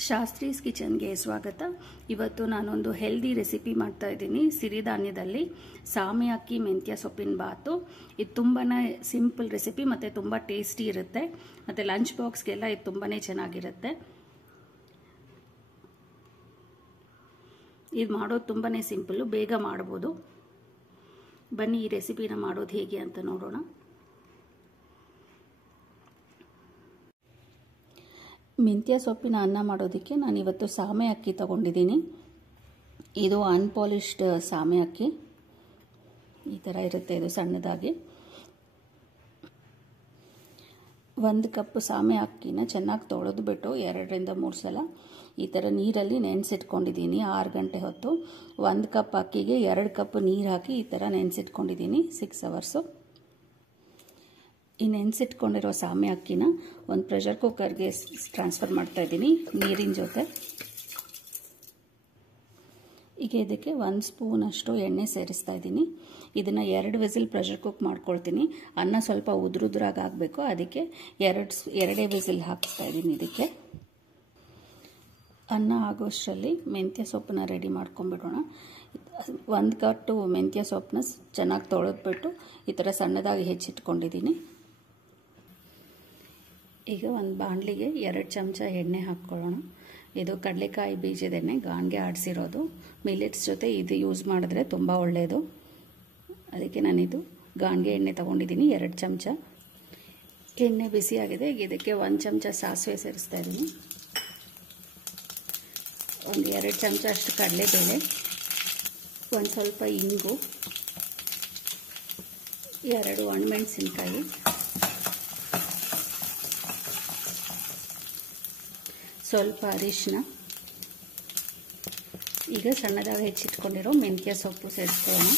ಶಾಸ್ತ್ರೀಸ್ ಕಿಚನ್ಗೆ ಸ್ವಾಗತ. ಇವತ್ತು ನಾನೊಂದು ಹೆಲ್ದಿ ರೆಸಿಪಿ ಮಾಡ್ತಾ ಇದ್ದೀನಿ. ಸಿರಿಧಾನ್ಯದಲ್ಲಿ ಸಾಮೆ ಅಕ್ಕಿ ಮೆಂತ್ಯ ಸೊಪ್ಪಿನ ಬಾತು. ಇದು ತುಂಬಾ ಸಿಂಪಲ್ ರೆಸಿಪಿ ಮತ್ತು ತುಂಬ ಟೇಸ್ಟಿ ಇರುತ್ತೆ. ಮತ್ತು ಲಂಚ್ ಬಾಕ್ಸ್ಗೆಲ್ಲ ಇದು ತುಂಬಾ ಚೆನ್ನಾಗಿರುತ್ತೆ. ಇದು ಮಾಡೋದು ತುಂಬಾ ಸಿಂಪಲ್ಲು, ಬೇಗ ಮಾಡ್ಬೋದು. ಬನ್ನಿ ಈ ರೆಸಿಪಿನ ಮಾಡೋದು ಹೇಗೆ ಅಂತ ನೋಡೋಣ. ಮೆಂತ್ಯ ಸೊಪ್ಪಿನ ಅನ್ನ ಮಾಡೋದಕ್ಕೆ ನಾನಿವತ್ತು ಸಾಮೆ ಅಕ್ಕಿ ತಗೊಂಡಿದ್ದೀನಿ. ಇದು ಅನ್ಪಾಲಿಶ್ಡ್ ಸಾಮೆ ಅಕ್ಕಿ, ಈ ಥರ ಇರುತ್ತೆ. ಇದು ಸಣ್ಣದಾಗಿ 1 ಕಪ್ ಸಾಮೆ ಅಕ್ಕಿನ ಚೆನ್ನಾಗಿ ತೊಳೆದುಬಿಟ್ಟು 2 ರಿಂದ 3 ಸಲ ಈ ಥರ ನೀರಲ್ಲಿ ನೆನೆಸಿಟ್ಕೊಂಡಿದ್ದೀನಿ 6 ಗಂಟೆ ಹೊತ್ತು. 1 ಕಪ್ ಅಕ್ಕಿಗೆ 2 ಕಪ್ ನೀರು ಹಾಕಿ ಈ ಥರ ನೆನೆಸಿಟ್ಕೊಂಡಿದ್ದೀನಿ 6 ಅವರ್ಸು. ಈ ನೆನೆಸಿಟ್ಕೊಂಡಿರೋ ಸಾಮೆ ಅಕ್ಕಿನ ಒಂದು ಪ್ರೆಷರ್ ಕುಕ್ಕರ್ಗೆ ಟ್ರಾನ್ಸ್ಫರ್ ಮಾಡ್ತಾ ಇದ್ದೀನಿ ನೀರಿನ ಜೊತೆ. ಈಗ ಇದಕ್ಕೆ 1 ಸ್ಪೂನಷ್ಟು ಎಣ್ಣೆ ಸೇರಿಸ್ತಾ ಇದ್ದೀನಿ. ಇದನ್ನು 2 ವಿಸಿಲ್ ಪ್ರೆಷರ್ ಕುಕ್ ಮಾಡ್ಕೊಳ್ತೀನಿ. ಅನ್ನ ಸ್ವಲ್ಪ ಉದುರುದ್ರಾಗಿ ಆಗಬೇಕು, ಅದಕ್ಕೆ 2 ವಿಸಿಲ್ ಹಾಕ್ತಾ ಇದ್ದೀನಿ. ಇದಕ್ಕೆ ಅನ್ನ ಆಗೋಷ್ಟರಲ್ಲಿ ಮೆಂತ್ಯ ಸೊಪ್ಪನ್ನ ರೆಡಿ ಮಾಡ್ಕೊಂಡ್ಬಿಡೋಣ. 1 ಕಟ್ಟು ಮೆಂತ್ಯ ಸೊಪ್ಪನ್ನ ಚೆನ್ನಾಗಿ ತೊಳೆದ್ಬಿಟ್ಟು ಈ ಥರ ಸಣ್ಣದಾಗಿ ಹೆಚ್ಚಿಟ್ಕೊಂಡಿದ್ದೀನಿ. ಈಗ ಒಂದು ಬಾಣಲಿಗೆ 2 ಚಮಚ ಎಣ್ಣೆ ಹಾಕ್ಕೊಳ್ಳೋಣ. ಇದು ಕಡಲೆಕಾಯಿ ಬೀಜದ ಎಣ್ಣೆ, ಗಾಣಿಗೆ ಆಡಿಸಿರೋದು. ಮಿಲೆಟ್ಸ್ ಜೊತೆ ಇದು ಯೂಸ್ ಮಾಡಿದ್ರೆ ತುಂಬ ಒಳ್ಳೆಯದು. ಅದಕ್ಕೆ ನಾನಿದು ಗಾಣಿಗೆ ಎಣ್ಣೆ ತೊಗೊಂಡಿದ್ದೀನಿ 2 ಚಮಚ. ಎಣ್ಣೆ ಬಿಸಿಯಾಗಿದೆ. ಇದಕ್ಕೆ 1 ಚಮಚ ಸಾಸಿವೆ ಸೇರಿಸ್ತಾ ಇದ್ದೀನಿ. ಒಂದು 2 ಚಮಚ ಅಷ್ಟು ಕಡಲೆಬೇಳೆ, ಒಂದು ಸ್ವಲ್ಪ ಇಂಗು, 2 ಒಣಮೆಣಸಿನ್ಕಾಯಿ, ಸ್ವಲ್ಪ ಅರಿಶಿನ. ಈಗ ಸಣ್ಣದಾಗಿ ಹೆಚ್ಚಿಟ್ಕೊಂಡಿರೋ ಮೆಂತ್ಯ ಸೊಪ್ಪು ಸೇರಿಸ್ಕೊಳ್ಳೋಣ.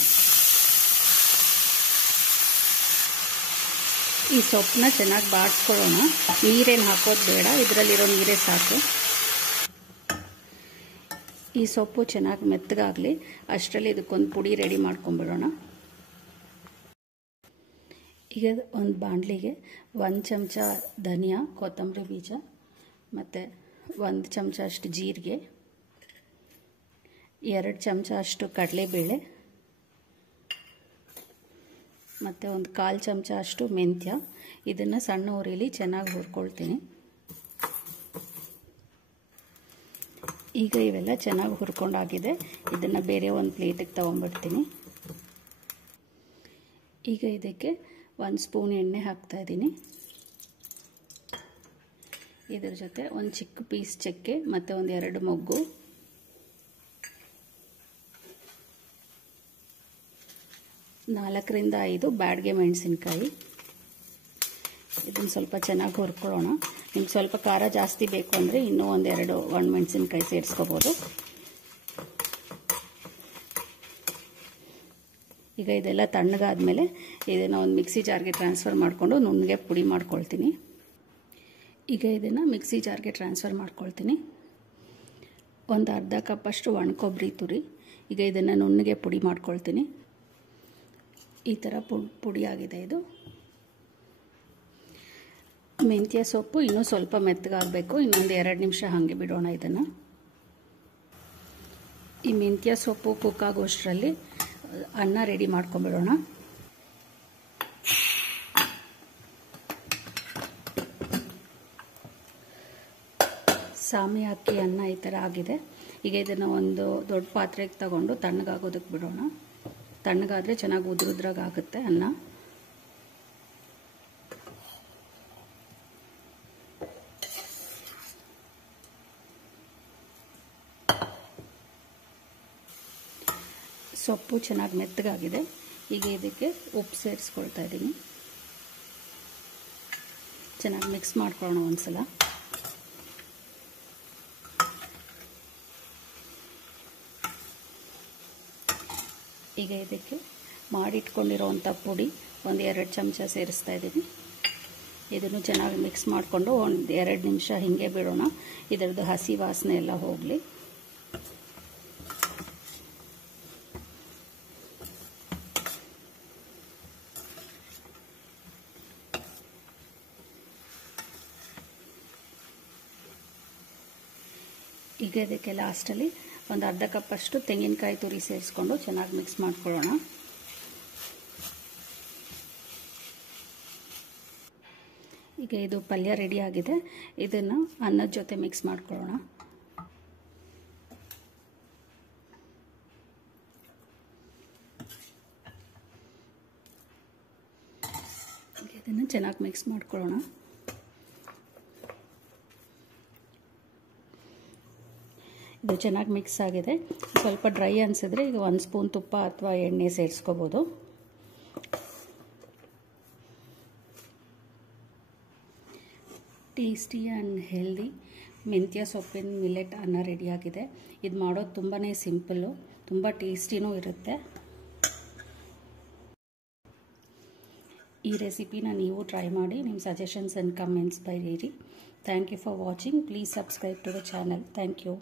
ಈ ಸೊಪ್ಪನ್ನ ಚೆನ್ನಾಗಿ ಬಾಡಿಸ್ಕೊಳ್ಳೋಣ. ನೀರೇನು ಹಾಕೋದು ಬೇಡ, ಇದರಲ್ಲಿರೋ ನೀರೇ ಸಾಕು. ಈ ಸೊಪ್ಪು ಚೆನ್ನಾಗಿ ಮೆತ್ತಗಾಗಲಿ, ಅಷ್ಟರಲ್ಲಿ ಇದಕ್ಕೊಂದು ಪುಡಿ ರೆಡಿ ಮಾಡ್ಕೊಂಡ್ಬಿಡೋಣ. ಈಗ ಒಂದು ಬಾಣಲಿಗೆ 1 ಚಮಚ ಧನಿಯಾ, ಕೊತ್ತಂಬರಿ ಬೀಜ ಮತ್ತು 1 ಚಮಚ ಅಷ್ಟು ಜೀರಿಗೆ, 2 ಚಮಚ ಅಷ್ಟು ಕಡಲೆಬೇಳೆ ಮತ್ತು ಒಂದು 1/4 ಚಮಚ ಅಷ್ಟು ಮೆಂತ್ಯ. ಇದನ್ನು ಸಣ್ಣ ಉರಿಲಿ ಚೆನ್ನಾಗಿ ಹುರ್ಕೊಳ್ತೀನಿ. ಈಗ ಇವೆಲ್ಲ ಚೆನ್ನಾಗಿ ಹುರ್ಕೊಂಡಾಗಿದೆ. ಇದನ್ನು ಬೇರೆ ಒಂದು ಪ್ಲೇಟಿಗೆ ತೊಗೊಂಡ್ಬಿಡ್ತೀನಿ. ಈಗ ಇದಕ್ಕೆ 1 ಸ್ಪೂನ್ ಎಣ್ಣೆ ಹಾಕ್ತಾ ಇದ್ದೀನಿ. ಇದರ ಜೊತೆ ಒಂದು ಚಿಕ್ಕ ಪೀಸ್ ಚಕ್ಕೆ ಮತ್ತು ಒಂದು 2 ಮೊಗ್ಗು, 4 ರಿಂದ 5 ಬ್ಯಾಡಗೆ ಮೆಣಸಿನ್ಕಾಯಿ. ಇದನ್ನು ಸ್ವಲ್ಪ ಚೆನ್ನಾಗಿ ಹುರ್ಕೊಳ್ಳೋಣ. ನಿಮ್ಗೆ ಸ್ವಲ್ಪ ಖಾರ ಜಾಸ್ತಿ ಬೇಕು ಅಂದರೆ ಇನ್ನೂ 1-2 ಒಣಮೆಣಸಿನ್ಕಾಯಿ ಸೇರಿಸ್ಕೋಬೋದು. ಈಗ ಇದೆಲ್ಲ ತಣ್ಣಗಾದ್ಮೇಲೆ ಇದನ್ನು ಒಂದು ಮಿಕ್ಸಿ ಜಾರ್ಗೆ ಟ್ರಾನ್ಸ್ಫರ್ ಮಾಡಿಕೊಂಡು ನುಣ್ಣಗೆ ಪುಡಿ ಮಾಡ್ಕೊಳ್ತೀನಿ. ಈಗ ಇದನ್ನು ಮಿಕ್ಸಿ ಜಾರ್ಗೆ ಟ್ರಾನ್ಸ್ಫರ್ ಮಾಡ್ಕೊಳ್ತೀನಿ. ಒಂದು ಅರ್ಧ ಕಪ್ಪಷ್ಟು ಒಣಕೊಬ್ಬರಿ ತುರಿ. ಈಗ ಇದನ್ನು ನುಣ್ಣಗೆ ಪುಡಿ ಮಾಡ್ಕೊಳ್ತೀನಿ. ಈ ಥರ ಪುಡಿ ಆಗಿದೆ ಇದು. ಮೆಂತ್ಯ ಸೊಪ್ಪು ಇನ್ನೂ ಸ್ವಲ್ಪ ಮೆತ್ತಗಾಗಬೇಕು. ಇನ್ನೊಂದು 2 ನಿಮಿಷ ಹಾಗೆ ಬಿಡೋಣ ಇದನ್ನು. ಈ ಮೆಂತ್ಯ ಸೊಪ್ಪು ಕುಕ್ ಆಗೋಷ್ಟರಲ್ಲಿ ಅನ್ನ ರೆಡಿ ಮಾಡ್ಕೊಂಡ್ಬಿಡೋಣ. ಸಾಮೆ ಅಕ್ಕಿ ಅನ್ನ ಈ ಥರ ಆಗಿದೆ. ಈಗ ಇದನ್ನು ಒಂದು ದೊಡ್ಡ ಪಾತ್ರೆಗೆ ತಗೊಂಡು ತಣ್ಣಗಾಗೋದಕ್ಕೆ ಬಿಡೋಣ. ತಣ್ಣಗಾದರೆ ಚೆನ್ನಾಗಿ ಉದುರುದ್ರಾಗುತ್ತೆ ಅನ್ನ. ಸೊಪ್ಪು ಚೆನ್ನಾಗಿ ಮೆತ್ತಗಾಗಿದೆ. ಈಗ ಇದಕ್ಕೆ ಉಪ್ಪು ಸೇರಿಸ್ಕೊಳ್ತಾ ಇದ್ದೀನಿ. ಚೆನ್ನಾಗಿ ಮಿಕ್ಸ್ ಮಾಡ್ಕೊಳ್ಳೋಣ ಒಂದ್ಸಲ. ಈಗ ಇದಕ್ಕೆ ಮಾಡಿಟ್ಕೊಂಡಿರೋವಂಥ ಪುಡಿ ಒಂದು 2 ಚಮಚ ಸೇರಿಸ್ತಾ ಇದ್ದೀನಿ. ಇದನ್ನು ಚೆನ್ನಾಗಿ ಮಿಕ್ಸ್ ಮಾಡಿಕೊಂಡು ಒಂದು 2 ನಿಮಿಷ ಹೀಗೆ ಬಿಡೋಣ. ಇದರದ್ದು ಹಸಿ ವಾಸನೆ ಎಲ್ಲ ಹೋಗಲಿ. ಈಗ ಇದಕ್ಕೆ ಲಾಸ್ಟಲ್ಲಿ ಒಂದು ಅರ್ಧ ಕಪ್ಪಷ್ಟು ತೆಂಗಿನಕಾಯಿ ತುರಿ ಸೇರಿಸ್ಕೊಂಡು ಚೆನ್ನಾಗಿ ಮಿಕ್ಸ್ ಮಾಡ್ಕೊಳ್ಳೋಣ. ಈಗ ಇದು ಪಲ್ಯ ರೆಡಿ ಆಗಿದೆ. ಇದನ್ನು ಅನ್ನದ ಜೊತೆ ಮಿಕ್ಸ್ ಮಾಡ್ಕೊಳ್ಳೋಣ. ಇದನ್ನು ಚೆನ್ನಾಗಿ ಮಿಕ್ಸ್ ಮಾಡ್ಕೊಳ್ಳೋಣ. ಇದು ಚೆನ್ನಾಗಿ ಮಿಕ್ಸ್ ಆಗಿದೆ. ಸ್ವಲ್ಪ ಡ್ರೈ ಅನಿಸಿದ್ರೆ ಈಗ 1 ಸ್ಪೂನ್ ತುಪ್ಪ ಅಥವಾ ಎಣ್ಣೆ ಸೇರಿಸ್ಕೋಬೋದು. ಟೇಸ್ಟಿ ಆ್ಯಂಡ್ ಹೆಲ್ದಿ ಮೆಂತ್ಯ ಸೊಪ್ಪಿನ ಮಿಲೆಟ್ ಅನ್ನ ರೆಡಿಯಾಗಿದೆ. ಇದು ಮಾಡೋದು ತುಂಬಾ ಸಿಂಪಲ್ಲು, ತುಂಬ ಟೇಸ್ಟಿನೂ ಇರುತ್ತೆ. ಈ ರೆಸಿಪಿನ ನೀವು ಟ್ರೈ ಮಾಡಿ ನಿಮ್ಮ ಸಜೆಷನ್ಸ್ ಆ್ಯಂಡ್ ಕಮೆಂಟ್ಸ್ ಬರೀರಿ. Thank you for watching. Please subscribe to the channel. Thank you.